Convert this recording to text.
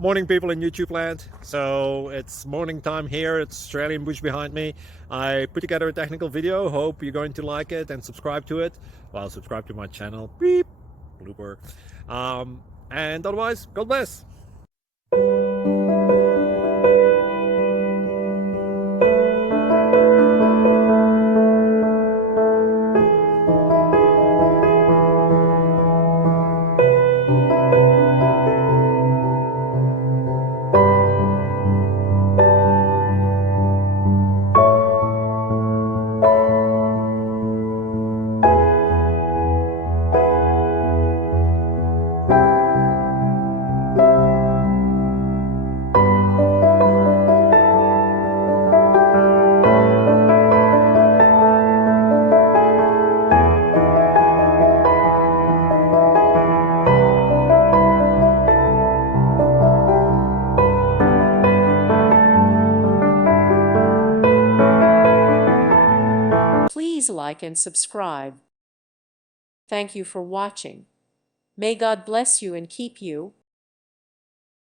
Morning, people in YouTube land. So it's morning time here. It's Australian bush behind me. I put together a technical video. Hope you're going to like it and subscribe to it. Well, subscribe to my channel. Beep, blooper. And otherwise, God bless. Please like and subscribe. Thank you for watching. May God bless you and keep you.